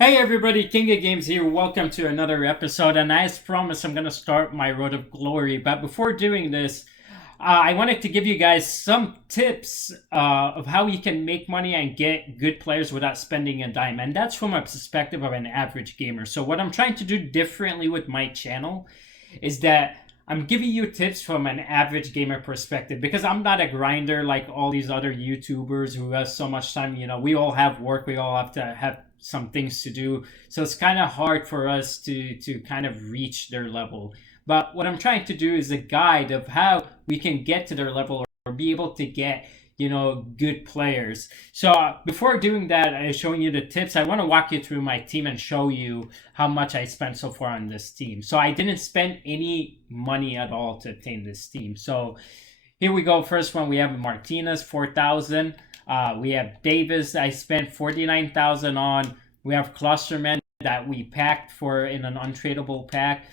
Hey everybody, King of Games here. Welcome to another episode. And as promised, I'm going to start my Road of Glory. But before doing this, I wanted to give you guys some tips of how you can make money and get good players without spending a dime. And that's from a perspective of an average gamer. So, what I'm trying to do differently with my channel is that I'm giving you tips from an average gamer perspective because I'm not a grinder like all these other YouTubers who has so much time. We all have work, we all have to have some things to do. So it's kind of hard for us to kind of reach their level. But what I'm trying to do is a guide of how we can get to their level or be able to get good players. So before doing that, I'm showing you the tips. I want to walk you through my team and show you how much I spent so far on this team. So I didn't spend any money at all to obtain this team. So here we go. First one, we have Martinez, 4,000. We have Davis, I spent 49,000 on. We have Klosterman that we packed for in an untradeable pack.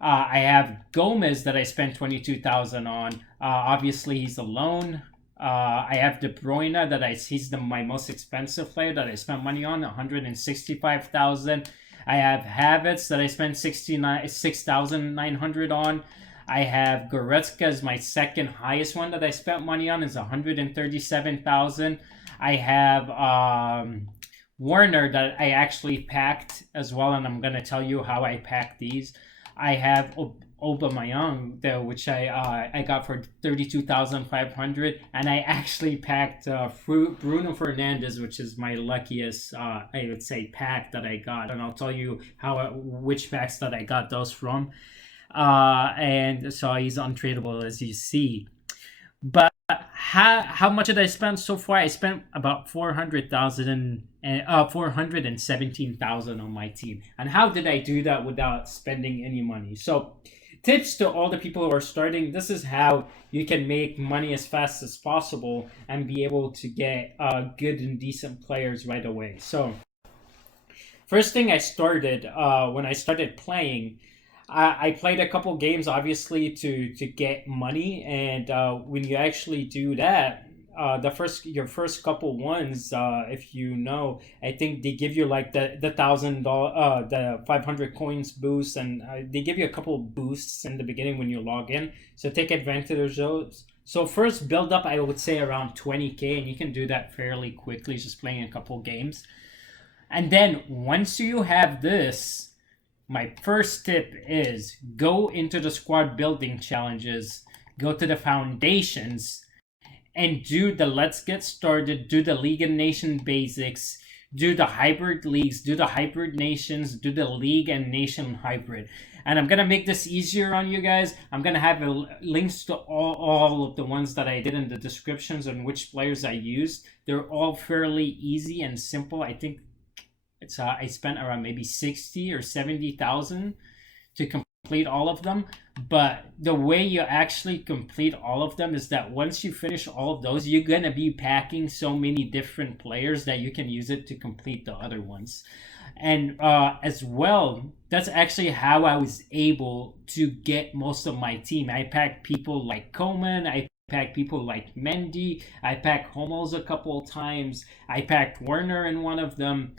I have Gomez that I spent 22,000 on. Obviously, he's alone. I have De Bruyne that he's my most expensive player that I spent money on, 165,000. I have Havertz that I spent 6,900 on. I have Goretzka as my second highest one that I spent money on is 137,000. I have Warner that I actually packed as well, and I'm gonna tell you how I packed these. I have Aubameyang, which I got for 32,500, and I actually packed Bruno Fernandes, which is my luckiest, I would say, pack that I got, and I'll tell you which packs that I got those from. And so he's untradeable, as you see. But how much did I spend so far? I spent about 417,000 on my team. And how did I do that without spending any money? So tips to all the people who are starting. This is how you can make money as fast as possible and be able to get good and decent players right away. So first thing I started when I started playing, I played a couple games, obviously, to get money, and when you actually do that, your first couple ones, if you know, I think they give you like the $1,000, the 500 coins boost, and they give you a couple boosts in the beginning when you log in. So take advantage of those. So first build up, I would say around 20k, and you can do that fairly quickly, just playing a couple games. And then once you have this, my first tip is go into the squad building challenges, go to the foundations, and do the let's get started, do the League and Nation basics, do the hybrid leagues, do the hybrid nations, do the league and nation hybrid. And I'm going to make this easier on you guys. I'm going to have links to all of the ones that I did in the descriptions and which players I used. They're all fairly easy and simple. I think I spent around maybe 60 or 70,000 to complete all of them. But the way you actually complete all of them is that once you finish all of those, you're gonna be packing so many different players that you can use it to complete the other ones. And as well, that's actually how I was able to get most of my team. I packed people like Coman, I packed people like Mendy, I packed Homos a couple of times, I packed Werner in one of them.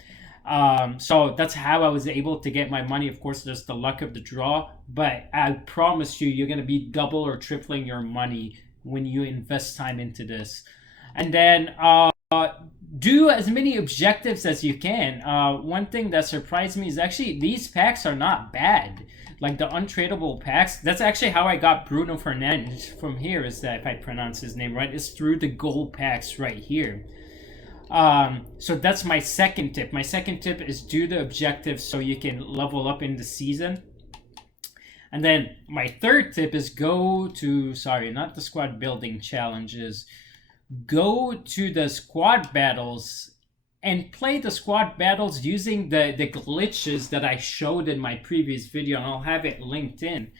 So that's how I was able to get my money. Of course, there's the luck of the draw, but I promise you, you're going to be double or tripling your money when you invest time into this. And then do as many objectives as you can. One thing that surprised me is actually these packs are not bad. Like the untradeable packs, that's actually how I got Bruno Fernandes from here, is that if I pronounce his name right, is through the gold packs right here. So that's my second tip. My second tip is do the objectives so you can level up in the season. And then my third tip is not the squad building challenges. Go to the squad battles and play the squad battles using the glitches that I showed in my previous video, and I'll have it linked in.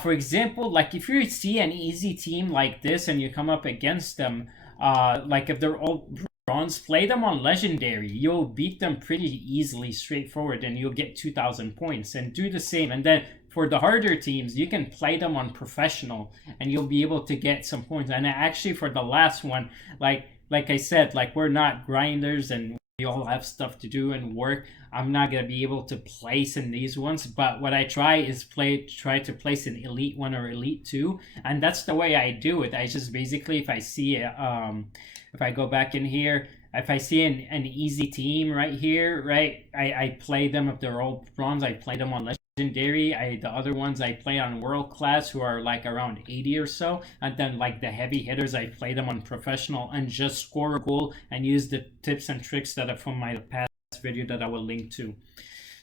For example, like if you see an easy team like this and you come up against them, like if they're all bronze, play them on legendary. You'll beat them pretty easily, straightforward, and you'll get 2,000 points. And do the same. And then for the harder teams, you can play them on professional, and you'll be able to get some points. And actually, for the last one, like I said, like we're not grinders and all have stuff to do and work. I'm not gonna be able to place in these ones, but what I try is try to place an elite one or elite two, and that's the way I do it. I just basically, if I see if I go back in here, if I see an easy team right here, right, I play them. If they're all bronze, I play them on legendary. The other ones I play on world class, who are like around 80 or so, and then like the heavy hitters I play them on professional and just score a goal and use the tips and tricks that are from my past video that I will link to.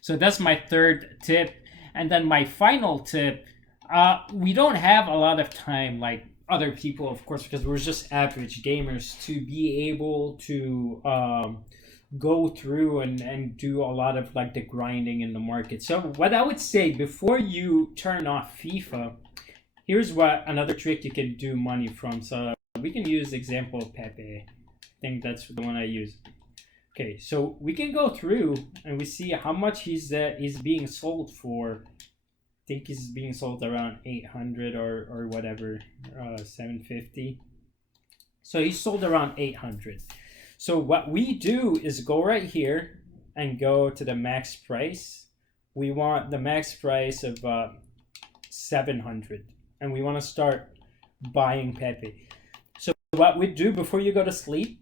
So that's my third tip. And then my final tip, we don't have a lot of time like other people, of course, because we're just average gamers, to be able to go through and do a lot of like the grinding in the market. So what I would say, before you turn off FIFA, here's what another trick you can do money from. So we can use example of Pepe. I think that's the one I use. Okay, so we can go through and we see how much he's being sold for. I think he's being sold around 800 or whatever, 750. So he's sold around 800. So what we do is go right here and go to the max price. We want the max price of 700, and we want to start buying Pepe. So what we do before you go to sleep,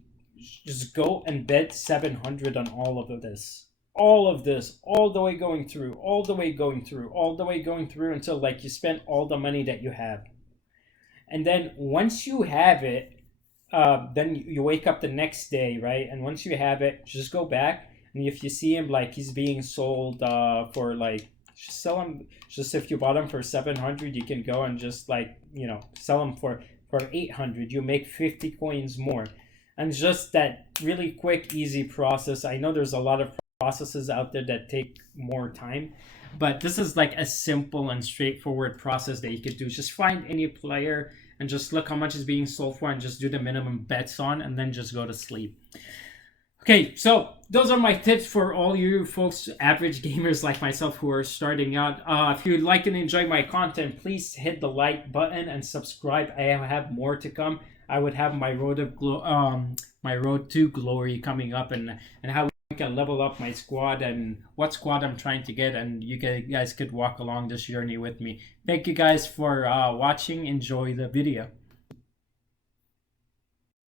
just go and bet 700 on all of this. All of this, all the way going through, all the way going through, all the way going through until like you spend all the money that you have. And then once you have it, then you wake up the next day, right? And once you have it, just go back, and if you see him like he's being sold for like, just sell him. Just if you bought him for 700, you can go and just like, you know, sell him for 800. You make 50 coins more, and just that really quick, easy process. I know there's a lot of processes out there that take more time, but this is like a simple and straightforward process that you could do. Just find any player and just look how much is being sold for and just do the minimum bets on, and then just go to sleep. Okay, so those are my tips for all you folks, average gamers like myself who are starting out. If you like and enjoy my content, please hit the like button and subscribe. I have more to come. I would have my road to glory coming up, and how we can level up my squad and what squad I'm trying to get, and you guys could walk along this journey with me. Thank you guys for watching. Enjoy the video.